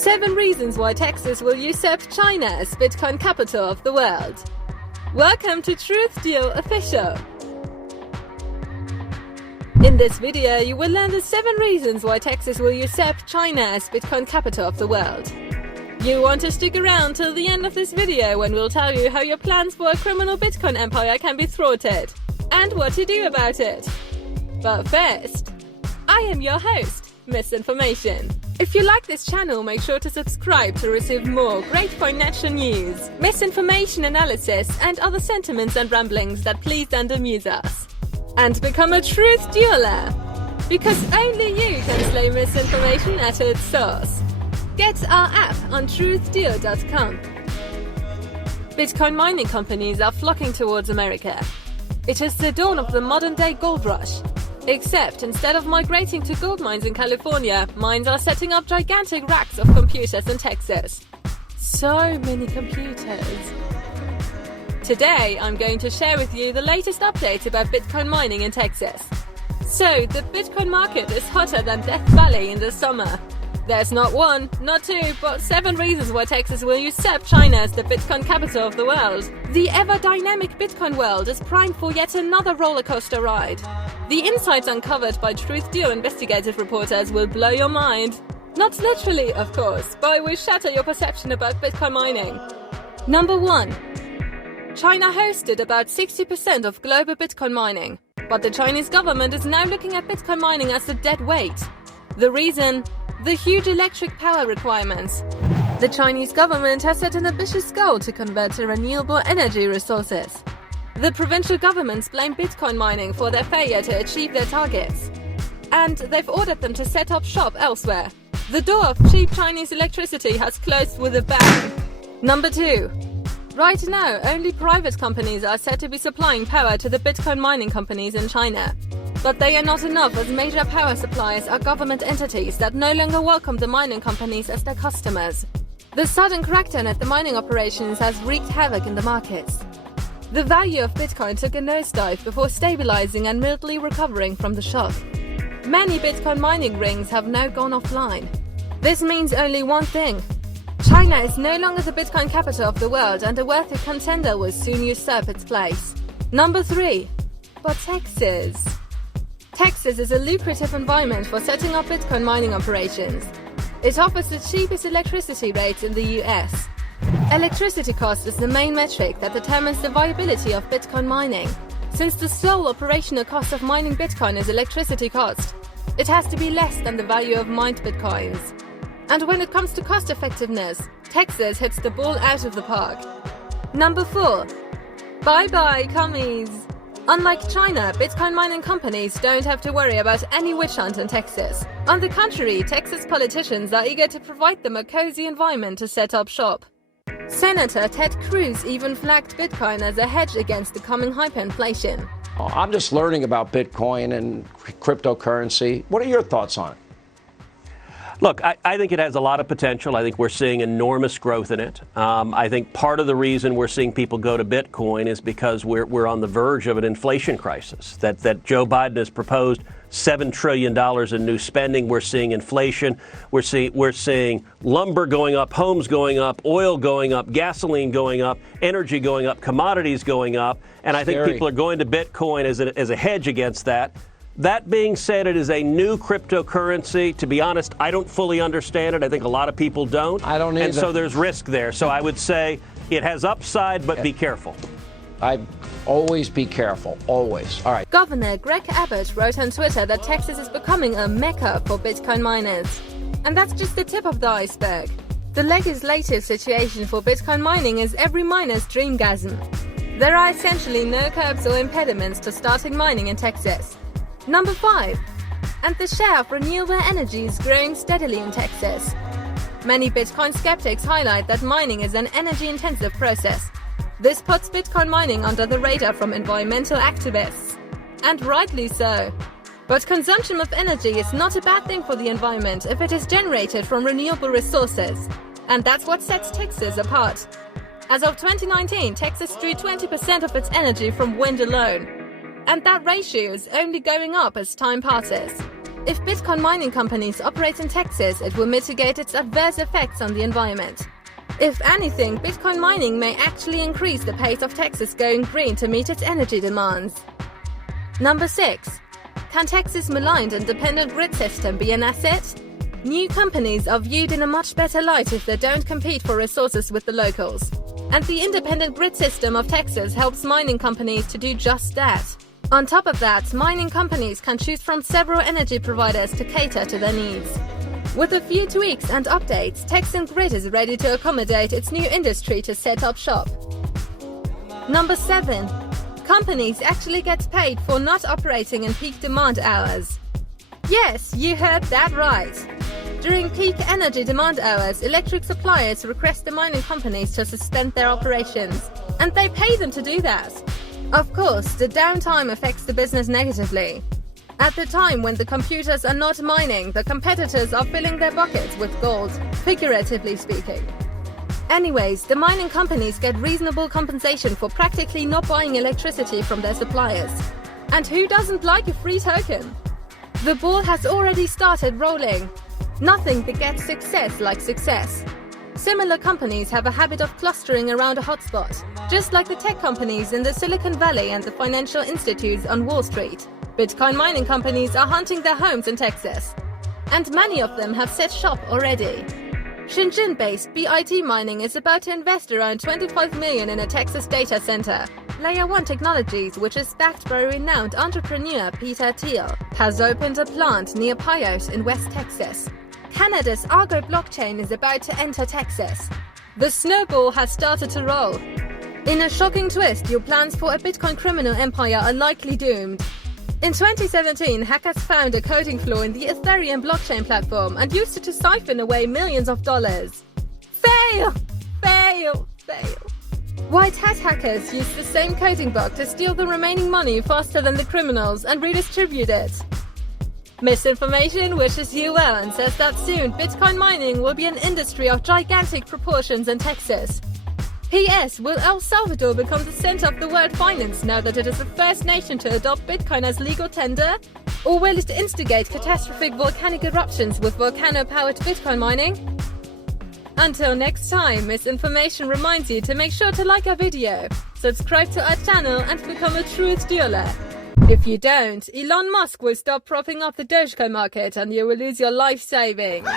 7 reasons why Texas will usurp China as Bitcoin capital of the world. Welcome to Truth Dueler Official. In this video, you will learn the 7 reasons why Texas will usurp China as Bitcoin capital of the world. You want to stick around till the end of this video when we'll tell you how your plans for a criminal Bitcoin empire can be thwarted, and what to do about it. But first, I am your host, Misinformation. If you like this channel, make sure to subscribe to receive more great financial news, misinformation analysis, and other sentiments and ramblings that please don't amuse us. And become a Truth Dueler, because only you can slay misinformation at its source. Get our app on truthdueler.com. Bitcoin mining companies are flocking towards America. It is the dawn of the modern-day gold rush. Except instead of migrating to gold mines in California, mines are setting up gigantic racks of computers in Texas. So many computers. Today, I'm going to share with you the latest updates about Bitcoin mining in Texas. So, the Bitcoin market is hotter than Death Valley in the summer. There's not 1, not 2, but 7 reasons why Texas will usurp China as the Bitcoin capital of the world. The ever-dynamic Bitcoin world is primed for yet another rollercoaster ride. The insights uncovered by Truth Dueler investigative reporters will blow your mind. Not literally, of course, but it will shatter your perception about Bitcoin mining. Number 1. China hosted about 60% of global Bitcoin mining, but the Chinese government is now looking at Bitcoin mining as a dead weight. The reason? The huge electric power requirements. The Chinese government has set an ambitious goal to convert to renewable energy resources. The provincial governments blame Bitcoin mining for their failure to achieve their targets. And they've ordered them to set up shop elsewhere. The door of cheap Chinese electricity has closed with a bang. Number 2. Right now, only private companies are said to be supplying power to the Bitcoin mining companies in China. But they are not enough, as major power suppliers are government entities that no longer welcome the mining companies as their customers. The sudden crackdown at the mining operations has wreaked havoc in the markets. The value of Bitcoin took a nosedive before stabilizing and mildly recovering from the shock. Many Bitcoin mining rings have now gone offline. This means only one thing. China is no longer the Bitcoin capital of the world, and a worthy contender will soon usurp its place. Number 3. But Texas. Texas is a lucrative environment for setting up Bitcoin mining operations. It offers the cheapest electricity rates in the US. Electricity cost is the main metric that determines the viability of Bitcoin mining. Since the sole operational cost of mining Bitcoin is electricity cost, it has to be less than the value of mined Bitcoins. And when it comes to cost effectiveness, Texas hits the ball out of the park. Number 4. Bye-bye, commies. Unlike China, Bitcoin mining companies don't have to worry about any witch hunt in Texas. On the contrary, Texas politicians are eager to provide them a cozy environment to set up shop. Senator Ted Cruz even flagged Bitcoin as a hedge against the coming hyperinflation. I'm just learning about Bitcoin and cryptocurrency. What are your thoughts on it? Look, I think it has a lot of potential. I think we're seeing enormous growth in it. I think part of the reason we're seeing people go to Bitcoin is because we're on the verge of an inflation crisis. That Joe Biden has proposed $7 trillion in new spending. We're seeing inflation. We're seeing lumber going up, homes going up, oil going up, gasoline going up, energy going up, commodities going up. And I think people are going to Bitcoin as a hedge against that. That being said, it is a new cryptocurrency. To be honest, I don't fully understand it. I think a lot of people don't. I don't either. And so there's risk there. So I would say it has upside, but be careful. I always be careful, always. All right. Governor Greg Abbott wrote on Twitter that Texas is becoming a mecca for Bitcoin miners. And that's just the tip of the iceberg. The legislative situation for Bitcoin mining is every miner's dreamgasm. There are essentially no curbs or impediments to starting mining in Texas. Number 5. And the share of renewable energy is growing steadily in Texas. Many Bitcoin skeptics highlight that mining is an energy-intensive process. This puts Bitcoin mining under the radar from environmental activists. And rightly so. But consumption of energy is not a bad thing for the environment if it is generated from renewable resources. And that's what sets Texas apart. As of 2019, Texas drew 20% of its energy from wind alone. And that ratio is only going up as time passes. If Bitcoin mining companies operate in Texas, it will mitigate its adverse effects on the environment. If anything, Bitcoin mining may actually increase the pace of Texas going green to meet its energy demands. Number 6. Can Texas' maligned independent grid system be an asset? New companies are viewed in a much better light if they don't compete for resources with the locals. And the independent grid system of Texas helps mining companies to do just that. On top of that, mining companies can choose from several energy providers to cater to their needs. With a few tweaks and updates, Texan Grid is ready to accommodate its new industry to set up shop. Number 7. Companies actually get paid for not operating in peak demand hours. Yes, you heard that right. During peak energy demand hours, electric suppliers request the mining companies to suspend their operations, and they pay them to do that. Of course, the downtime affects the business negatively. At the time when the computers are not mining, the competitors are filling their buckets with gold, figuratively speaking. Anyways, the mining companies get reasonable compensation for practically not buying electricity from their suppliers. And who doesn't like a free token? The ball has already started rolling. Nothing begets success like success. Similar companies have a habit of clustering around a hotspot, just like the tech companies in the Silicon Valley and the financial institutes on Wall Street. Bitcoin mining companies are hunting their homes in Texas, and many of them have set shop already. Shenzhen-based BIT Mining is about to invest around $25 million in a Texas data center. Layer 1 Technologies, which is backed by renowned entrepreneur Peter Thiel, has opened a plant near Pyote in West Texas. Canada's Argo blockchain is about to enter Texas. The snowball has started to roll. In a shocking twist, your plans for a Bitcoin criminal empire are likely doomed. In 2017, hackers found a coding flaw in the Ethereum blockchain platform and used it to siphon away millions of dollars. Fail! Fail! Fail! White hat hackers used the same coding bug to steal the remaining money faster than the criminals and redistribute it. Misinformation wishes you well and says that soon Bitcoin mining will be an industry of gigantic proportions in Texas. P.S. Will El Salvador become the center of the world finance now that it is the first nation to adopt Bitcoin as legal tender? Or will it instigate catastrophic volcanic eruptions with volcano-powered Bitcoin mining? Until next time, Misinformation reminds you to make sure to like our video, subscribe to our channel and become a Truth Dueler. If you don't, Elon Musk will stop propping up the Dogecoin market and you will lose your life savings.